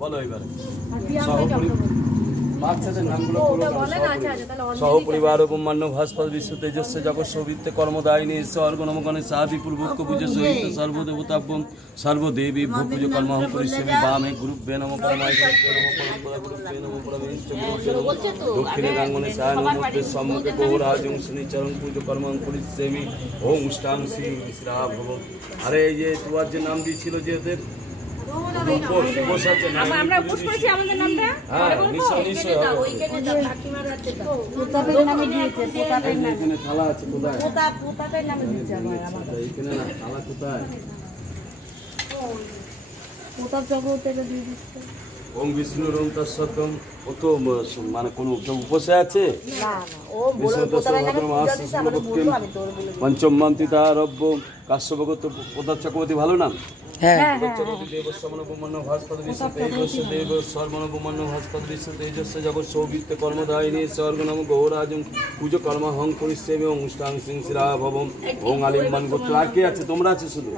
বলো এবারে সহপরিবার উপমান্য ভাস্পদ বিশ্ব তেজস্ব জগৎ সৌভিত্য কর্মদায়িনী স্বর্গ নমগণে সাধি পূর্বক পূজা সহিত সর্বদেবতাভ্যং সর্বদেবী ভূ পুজো কর্মহং করিষ্যামি বামে গুরুভ্যে নমঃ পরমায় গুরুভ্যে নমঃ পরমেশ্বর দক্ষিণে গাঙ্গনে সায় নমস্তে সম্মুখে গৌরাজং শনিচরণ পুজো কর্মহং করিষ্যামি ওম উষ্টাং শ্রী মিশ্রা ভব। আরে এই যে তোমার যে নাম দিয়েছিল যে ওদের আমরা বুঝ করেছি আমাদের নামটা হ্যাঁ নিশ্চয় নিশ্চয় হবে। ওইখানে কাকিমার আছে তো প্রতাপের নামে দিয়েছে প্রতাপের নামে এখানে থালা আছে কোথায় প্রতাপের নামে দিয়েছে আমাদের এখানে না থালা কোথায় প্রতাপ জগতের দিয়ে দিচ্ছে। ওম বিষ্ণু ওম তৎসৎম ও তো মানে কোন উপসে আছে না ও বড় প্রতাপের নামে পূজা দিছে আমরা বলবো আমি তোর বলে পঞ্চম মন্ত্রিতা রব্য কাশ্যপগত প্রতাপ চক্রবর্তী ভালো নাম হ্যাঁ দেব সমনবমান্য ভাস্পদ বিশ্ব তেজস্ব দেব সর্বনবমান্য ভাস্পদ বিশ্ব তেজস্ব জগৎ সৌভিত্য কর্মদায়িনী স্বর্গ নম গৌরাজং পুজো কর্ম হং করিষ্যামি ওং উষ্টাং সিং শিরা ভবম ওং আলিম্বান গোত্র। আর কে আছে তোমরা আছে শুধু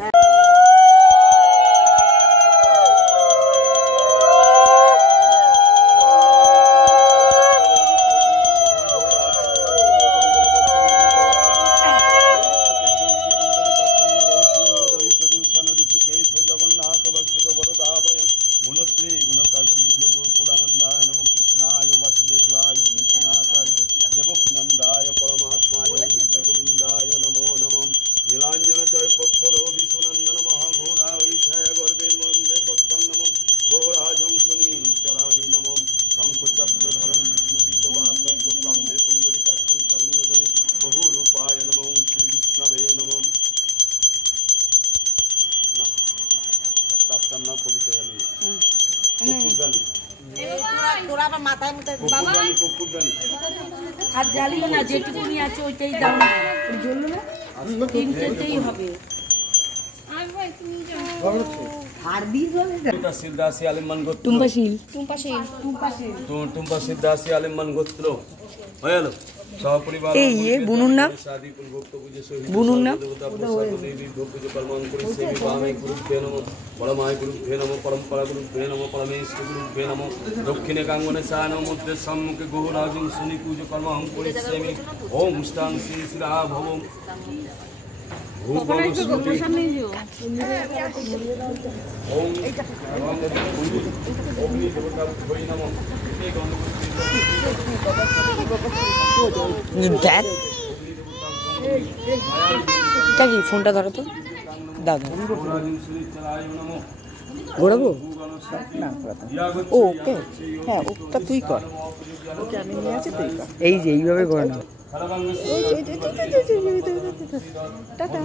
আর জ্বালিও না যেটুকুনি আছে ওইটাই দাও না জ্বললো না তিনটেতেই হবে টুম্পা সিদ্ধাসী আলিমান গোত্র হয়ে গেল সহপরিবার বুনুর নাম বুনুর নাম পরমায় গুরুভ্যে নমঃ পরম্পরা গুরুভ্যে নমঃ পরমেশ্বর গুরুভ্যে নমঃ দক্ষিণে গাঙ্গনে সায় নমঃ মধ্যে সম্মুখে গৌরাজং শনি পুজো কর্মহং করিষ্যামি ওম উষ্টাং শ্রী শিরা ভবম কি ফোনটা ধরো তো দাদা ঘোরাবো না ও ওকে হ্যাঁ ওটা তুই কর ওকে আমি নিয়ে আছি তুই কর এই যে এইভাবে করে না টাটা